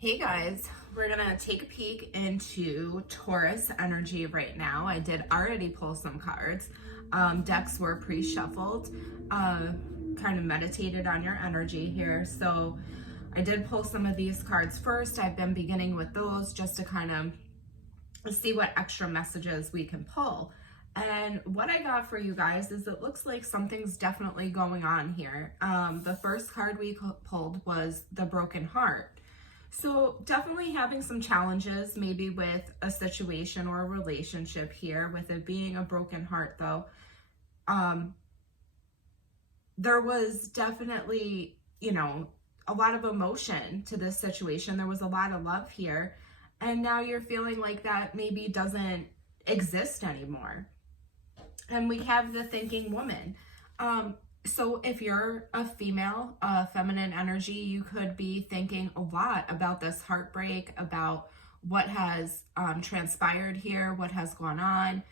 Hey guys, we're gonna take a peek into Taurus energy right now. I did already pull some cards. Decks were pre-shuffled, kind of meditated on your energy here. So I did pull some of these cards first. I've been beginning with those just to kind of see what extra messages we can pull. And what I got for you guys is it looks like something's definitely going on here. The first card we pulled was the broken heart. So definitely having some challenges maybe with a situation or a relationship here. With it being a broken heart though, there was definitely, a lot of emotion to this situation. There was a lot of love here. And now you're feeling like that maybe doesn't exist anymore. And we have the thinking woman. So if you're a female, feminine energy, you could be thinking a lot about this heartbreak, about what has transpired here, what has gone on.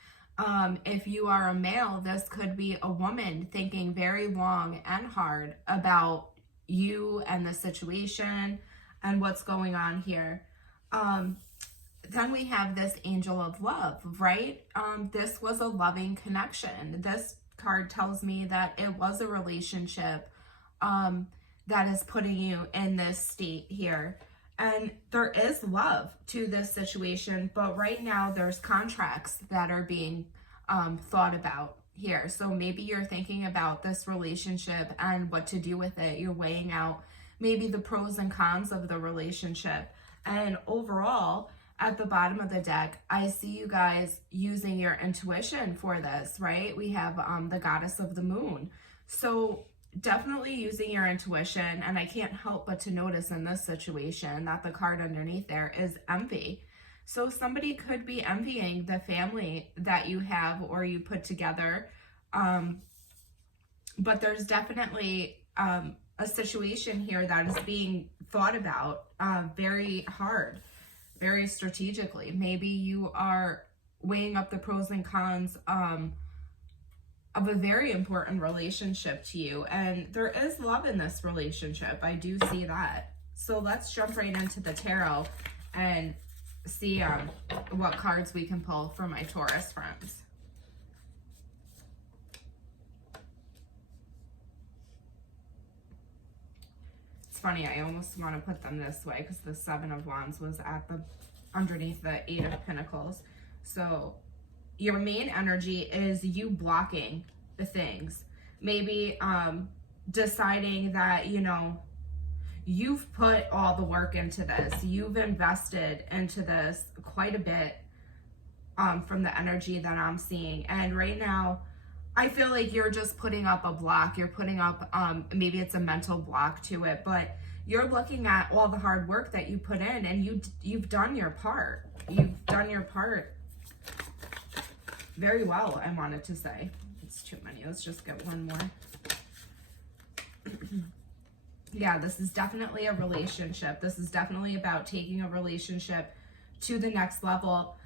If you are a male, this could be a woman thinking very long and hard about you and the situation and what's going on here. Then we have this angel of love, right? This was a loving connection. This card tells me that it was a relationship that is putting you in this state here. And there is love to this situation, but right now there's contracts that are being thought about here. So maybe you're thinking about this relationship and what to do with it. You're weighing out maybe the pros and cons of the relationship. And overall, at the bottom of the deck, I see you guys using your intuition for this, right? We have the goddess of the moon. So definitely using your intuition. And I can't help but to notice in this situation that the card underneath there is envy. So somebody could be envying the family that you have or you put together. But there's definitely a situation here that is being thought about very hard, very strategically. Maybe you are weighing up the pros and cons of a very important relationship to you. And there is love in this relationship. I do see that. So let's jump right into the tarot and see what cards we can pull for my Taurus friends. It's funny, I almost want to put them this way because the Seven of Wands was at the underneath the Eight of Pentacles. So your main energy is you blocking the things. Maybe deciding that, you've put all the work into this. You've invested into this quite a bit from the energy that I'm seeing. And right now, I feel like you're just putting up a block. You're putting up, maybe it's a mental block to it, but you're looking at all the hard work that you put in and you've done your part. You've done your part very well, I wanted to say. It's too many. Let's just get one more. Yeah, this is definitely a relationship. This is definitely about taking a relationship to the next level.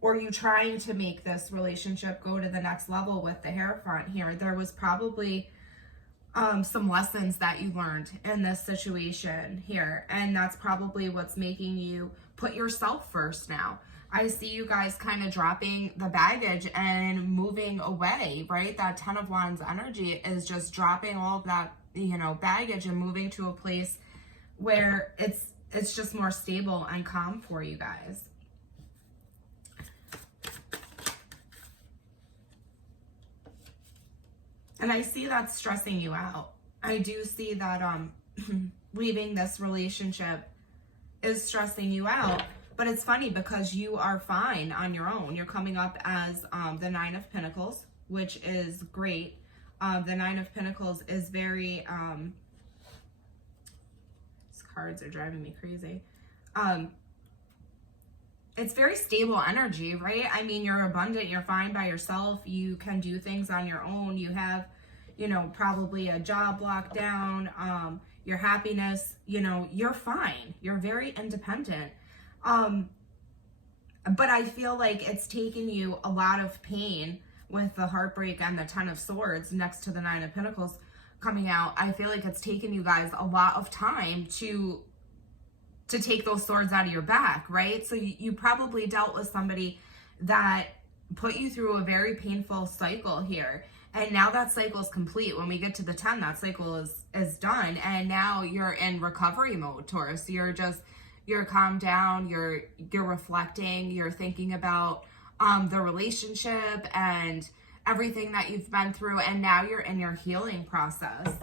Or you trying to make this relationship go to the next level with the Hierophant here. There was probably some lessons that you learned in this situation here. And that's probably what's making you put yourself first now. I see you guys kind of dropping the baggage and moving away, right? That Ten of Wands energy is just dropping all of that, baggage and moving to a place where it's just more stable and calm for you guys. And I see that stressing you out. I do see that leaving this relationship is stressing you out. But it's funny because you are fine on your own. You're coming up as the Nine of Pentacles, which is great. The Nine of Pentacles is very, these cards are driving me crazy. It's very stable energy, right? I mean, you're abundant, you're fine by yourself. You can do things on your own. You have, probably a job locked down, your happiness, you're fine. You're very independent. But I feel like it's taken you a lot of pain with the heartbreak and the Ten of Swords next to the Nine of Pentacles coming out. I feel like it's taken you guys a lot of time to to take those swords out of your back, right? So you probably dealt with somebody that put you through a very painful cycle here. And now that cycle is complete. When we get to the 10, that cycle is done. And now you're in recovery mode, Taurus. You're calmed down, you're reflecting, you're thinking about the relationship and everything that you've been through. And now you're in your healing process.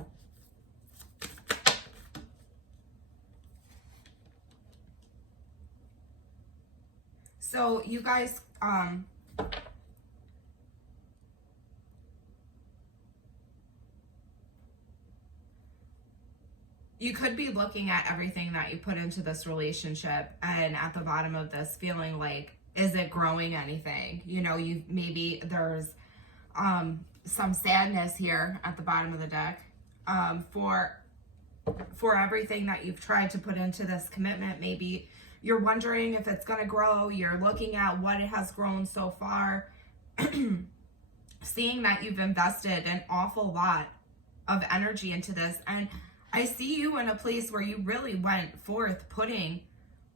So you guys, you could be looking at everything that you put into this relationship and at the bottom of this feeling like, is it growing anything? You know, maybe there's some sadness here at the bottom of the deck for everything that you've tried to put into this commitment. Maybe you're wondering if it's going to grow. You're looking at what it has grown so far, seeing that you've invested an awful lot of energy into this. And I see you in a place where you really went forth putting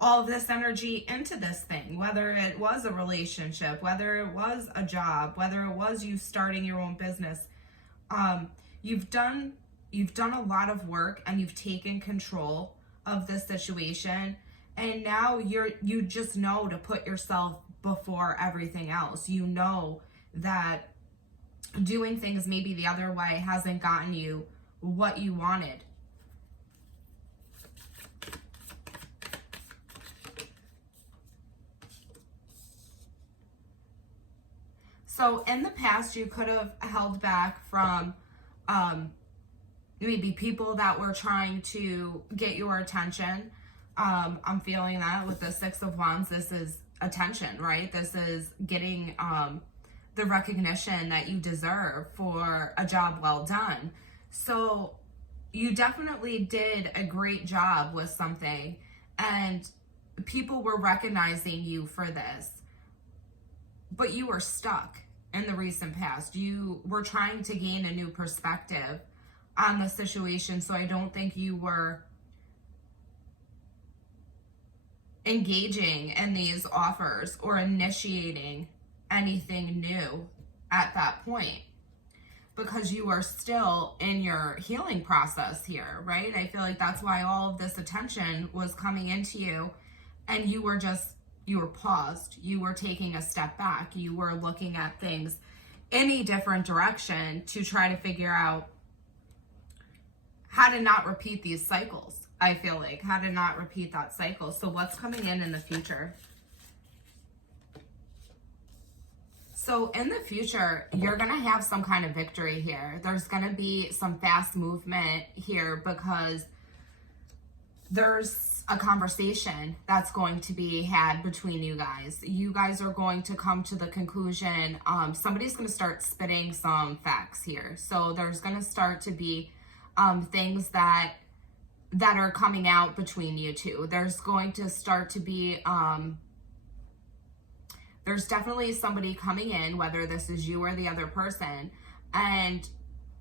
all of this energy into this thing, whether it was a relationship, whether it was a job, whether it was you starting your own business. You've done a lot of work and you've taken control of this situation. And now you just know to put yourself before everything else. You know that doing things maybe the other way hasn't gotten you what you wanted. So in the past, you could have held back from maybe people that were trying to get your attention. I'm feeling that with the 6 of Wands, this is attention, right? This is getting the recognition that you deserve for a job well done. So you definitely did a great job with something and people were recognizing you for this, but you were stuck in the recent past. You were trying to gain a new perspective on the situation, so I don't think you were engaging in these offers or initiating anything new at that point because you are still in your healing process here, right? I feel like that's why all of this attention was coming into you and you were paused. You were taking a step back. You were looking at things in a different direction to try to figure out how to not repeat these cycles. I feel like how to not repeat that cycle. So what's coming in the future? So in the future, you're going to have some kind of victory here. There's going to be some fast movement here because there's a conversation that's going to be had between you guys. You guys are going to come to the conclusion. Somebody's going to start spitting some facts here. So there's going to start to be things that are coming out between you two. There's going to start to be, there's definitely somebody coming in, whether this is you or the other person, and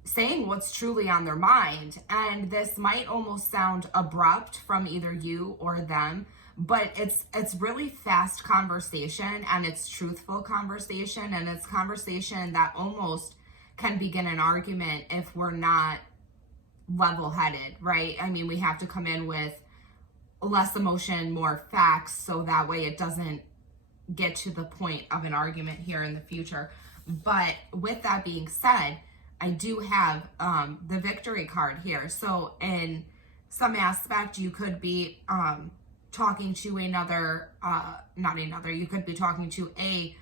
saying what's truly on their mind. And this might almost sound abrupt from either you or them, but it's really fast conversation and it's truthful conversation, and it's conversation that almost can begin an argument if we're not level-headed, right? I mean, we have to come in with less emotion, more facts, so that way it doesn't get to the point of an argument here in the future. But with that being said, I do have the victory card here. So in some aspect, you could be talking to you could be talking to a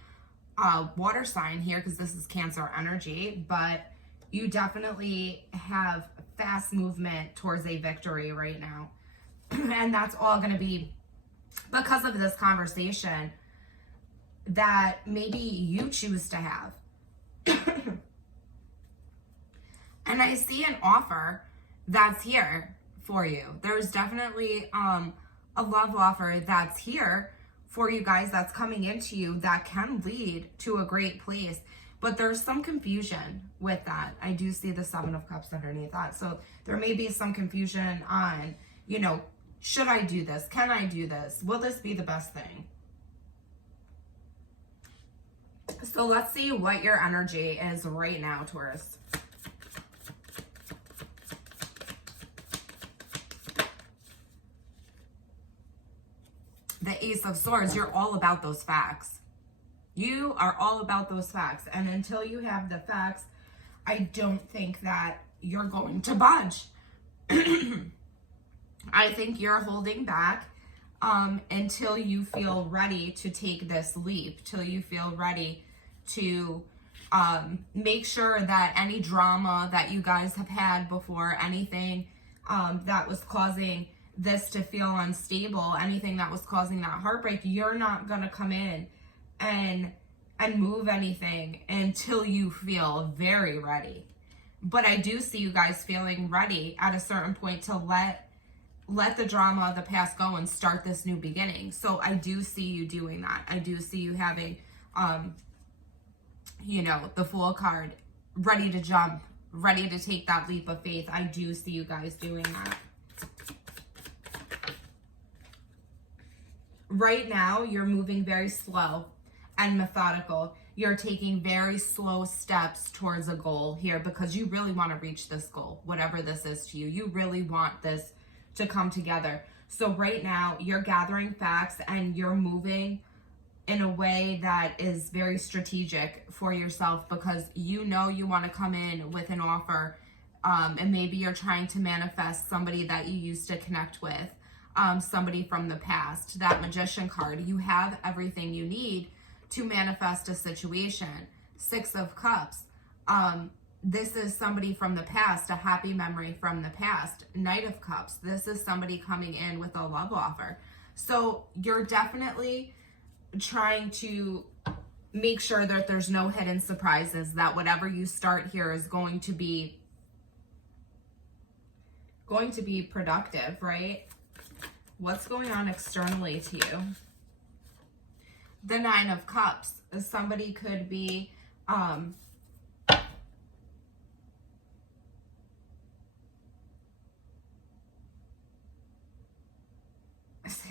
water sign here, because this is Cancer energy, but you definitely have fast movement towards a victory right now. And that's all going to be because of this conversation that maybe you choose to have. And I see an offer that's here for you. There's definitely a love offer that's here for you guys, that's coming into you, that can lead to a great place. But there's some confusion with that. I do see the 7 of Cups underneath that. So there may be some confusion on, Should I do this? Can I do this? Will this be the best thing? So let's see what your energy is right now, Taurus. The Ace of Swords, you're all about those facts. You are all about those facts. And until you have the facts, I don't think that you're going to budge. I think you're holding back until you feel ready to take this leap, till you feel ready to make sure that any drama that you guys have had before, anything that was causing this to feel unstable, anything that was causing that heartbreak, you're not going to come in and move anything until you feel very ready. But I do see you guys feeling ready at a certain point to let the drama of the past go and start this new beginning. So I do see you doing that. I do see you having, you know, the Fool card, ready to jump, ready to take that leap of faith. I do see you guys doing that. Right now, you're moving very slow and methodical. You're taking very slow steps towards a goal here because you really want to reach this goal, whatever this is to you. You really want this to come together. So right now, you're gathering facts and you're moving in a way that is very strategic for yourself because you know you want to come in with an offer, and maybe you're trying to manifest somebody that you used to connect with. Somebody from the past. That Magician card, you have everything you need to manifest a situation. 6 of Cups, this is somebody from the past, a happy memory from the past. Knight of Cups, this is somebody coming in with a love offer. So you're definitely trying to make sure that there's no hidden surprises, that whatever you start here is going to be productive, right? What's going on externally to you? The 9 of Cups. Somebody could be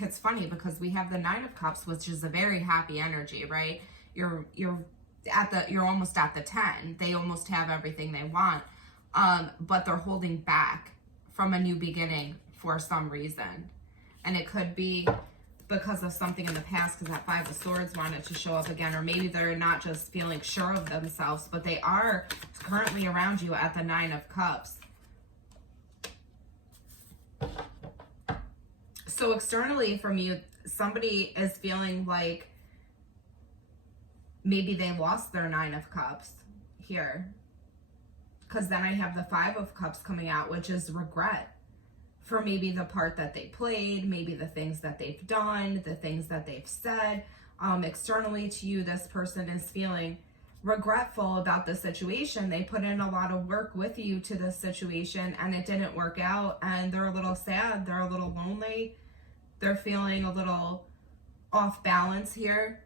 it's funny because we have the 9 of Cups, which is a very happy energy, right? You're almost at the 10. They almost have everything they want, but they're holding back from a new beginning for some reason. And it could be because of something in the past, because that 5 of Swords wanted to show up again, or maybe they're not just feeling sure of themselves, but they are currently around you at the 9 of Cups. So externally from you, somebody is feeling like maybe they lost their 9 of Cups here. Because then I have the 5 of Cups coming out, which is regret. For maybe the part that they played, maybe the things that they've done, the things that they've said. Externally to you, this person is feeling regretful about the situation. They put in a lot of work with you to this situation and it didn't work out, and they're a little sad, they're a little lonely, they're feeling a little off balance here,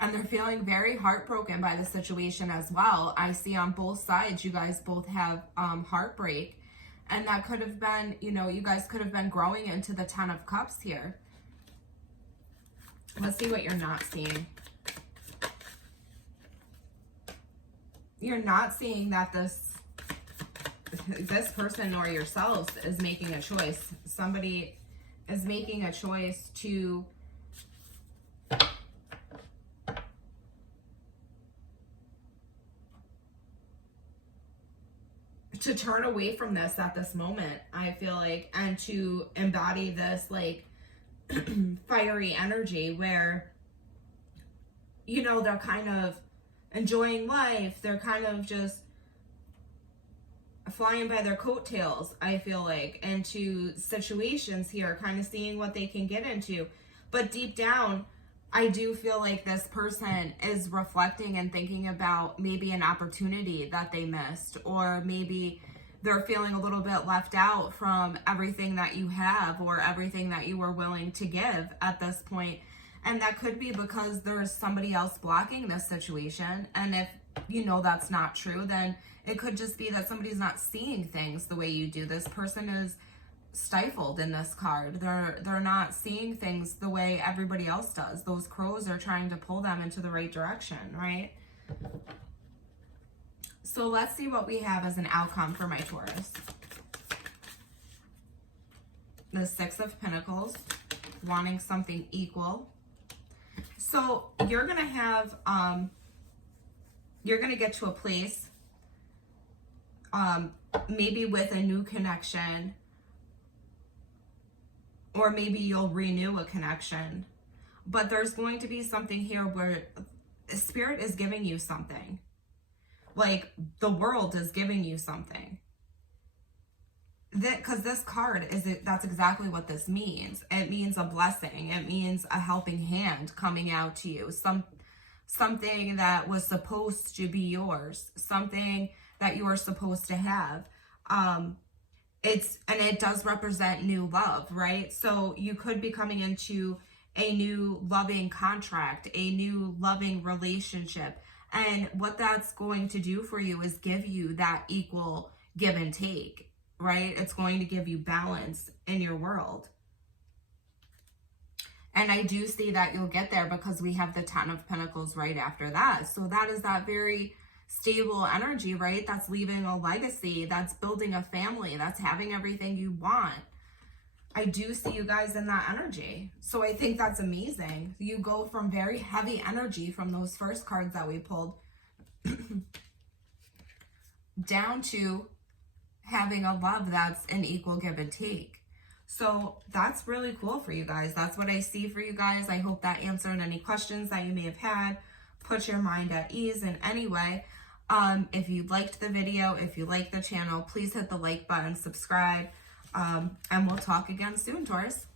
and they're feeling very heartbroken by the situation as well. I see on both sides, you guys both have heartbreak. And that could have been, you know, you guys could have been growing into the 10 of Cups here. Let's see what you're not seeing. You're not seeing that this person or yourselves is making a choice. Somebody is making a choice to turn away from this at this moment, I feel like, and to embody this like fiery energy where, you know, they're kind of enjoying life. They're kind of just flying by their coattails, I feel like, into situations here, kind of seeing what they can get into. But deep down, I do feel like this person is reflecting and thinking about maybe an opportunity that they missed, or maybe they're feeling a little bit left out from everything that you have or everything that you were willing to give at this point. And that could be because there's somebody else blocking this situation. And if you know that's not true, then it could just be that somebody's not seeing things the way you do. This person is stifled in this card. They're not seeing things the way everybody else does. Those crows are trying to pull them into the right direction, right? So let's see what we have as an outcome for my Taurus. The Six of Pentacles, wanting something equal. So you're going to have, you're going to get to a place, maybe with a new connection, or maybe you'll renew a connection. But there's going to be something here where Spirit is giving you something. Like the world is giving you something. Because this card that's exactly what this means. It means a blessing. It means a helping hand coming out to you. Something that was supposed to be yours. Something that you are supposed to have. And it does represent new love, right? So you could be coming into a new loving contract, a new loving relationship. And what that's going to do for you is give you that equal give and take, right? It's going to give you balance in your world. And I do see that you'll get there because we have the Ten of Pentacles right after that. So that is that very stable energy, right? That's leaving a legacy, that's building a family, that's having everything you want. I do see you guys in that energy. So I think that's amazing. You go from very heavy energy from those first cards that we pulled down to having a love that's an equal give and take. So that's really cool for you guys. That's what I see for you guys. I hope that answered any questions that you may have had. Put your mind at ease in any way. If you liked the video, if you like the channel, please hit the like button, subscribe, and we'll talk again soon, Taurus.